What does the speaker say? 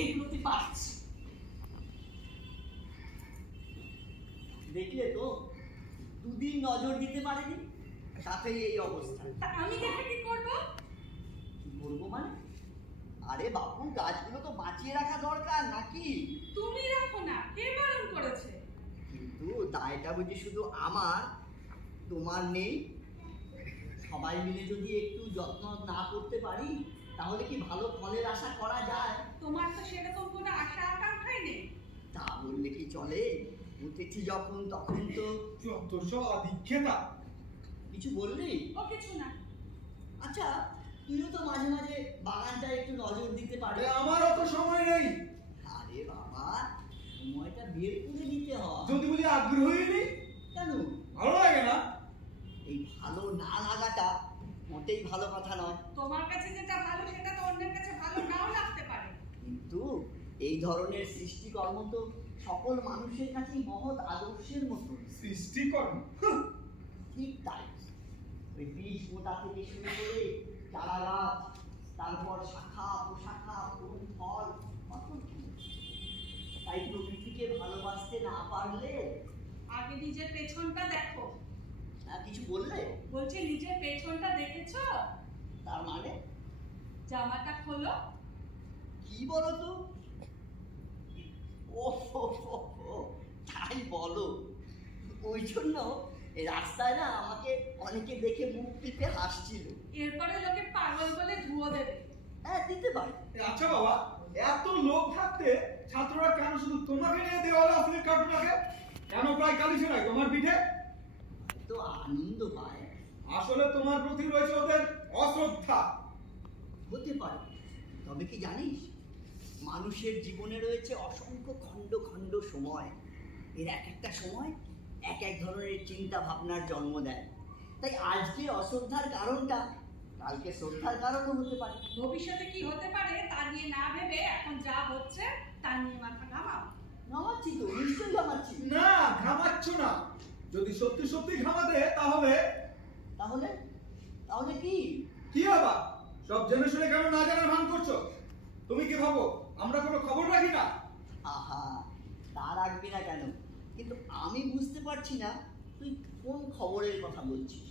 এগুলোতে পাচ্ছি। দেখলে তো, দুদিন নজর দিতে পারেনি, তাতেই এই অবস্থা। আমি দেখে কি করবো? কি করবো মানে? আরে বাপু, গাছগুলো তো বাঁচিয়ে রাখা দরকার নাকি? তুমি রাখো না, কে বারণ করেছে? কিন্তু দায়টা বুঝি শুধু আমার, তোমার নেই? সবাই মিলে যদি একটু যত্ন না করতে পারি, তাহলে কি ভালো ফলের আশা করা যায়? তোমার তো সেরকম কোনো আশা আকাঙ্ক্ষাই নেই। তা বললে কি চলে? উঠেছি যখন, তখন তো যত সব আদিক্ষেতা। কিছু বললি? ও কিছু না। আচ্ছা, তুইও তো মাঝে মাঝে বাগানটা একটু নজর দিতে পারিস। আমার অত সময় নেই। আরে বাবা, সময়টা বের করে দিতে হয়। যদি বলি আগ্রহী নেই, কেন? ভালো লাগে না। এই ভালো না লাগাটা মোটেই ভালো কথা নয়। তোমার কাছে যেটা ভালো সেটা তো অন্যের কাছে ভালো নাও লাগতে পারে। কিন্তু এই ধরনের সৃষ্টিকর্ম তো সকল মানুষের কাছেই মহৎ আদর্শের মতো। সৃষ্টিকর্ম? ঠিক তাই। ওই বীজ পোঁতা থেকে শুরু করে চারা গাছ, তারপর শাখা প্রশাখা, ফুল ফল, কত কি। তাই প্রকৃতিকে ভালোবাসতে না পারলে আগে নিজের পেছনটা দেখো। কিছু বললে? বলছি নিজের পেছনটা দেখেছো? তার মানে? জামাটা খোলো। কি বলো তো? ও তাই বলো? ওই জন্য এই রাস্তায় না আমাকে অনেকে দেখে মুখ টিপে হাসছিল। এরপরে লোকে পাগল বলে ধুয়ো দেবে। হ্যাঁ, দিতে পারি। আচ্ছা বাবা, এত লোক থাকতে ছাত্ররা কেন শুধু তোমাকে নিয়ে দেওয়ালে আসলে কাটু রাখে? কেন প্রায় কালি ছেড়ায় তোমার পিঠে? তো আনন্দ পায়। আসলে তোমার প্রতি রয়েছে ওদের অশ্রদ্ধা। হতে পারে, তবে কি জানিস, মানুষের জীবনে রয়েছে অসংখ্য খণ্ড খণ্ড সময়। এর এক একটা সময় এক এক ধরনের চিন্তা ভাবনার জন্ম দেয়। তাই আজকে অশ্রদ্ধার কারণটা কালকে শ্রদ্ধার কারণও হতে পারে। ভবিষ্যতে কি হতে পারে তা নিয়ে না ভেবে এখন যা হচ্ছে তা নিয়ে মাথা ঘামাও। ঘামাচ্ছি তো, নিশ্চয়ই ঘামাচ্ছি। না, ঘামাচ্ছ না। যদি সত্যি সত্যি ঘামাতে তাহলে তাহলে তাহলে কি? কি আবার সব জেনে শুনে কেন না জানার ভান করছো? তুমি কি ভাবো আমরা কোনো খবর রাখি না? আহা, তা রাখবি না কেন, কিন্তু আমি বুঝতে পারছি না তুই কোন খবরের কথা বলছিস।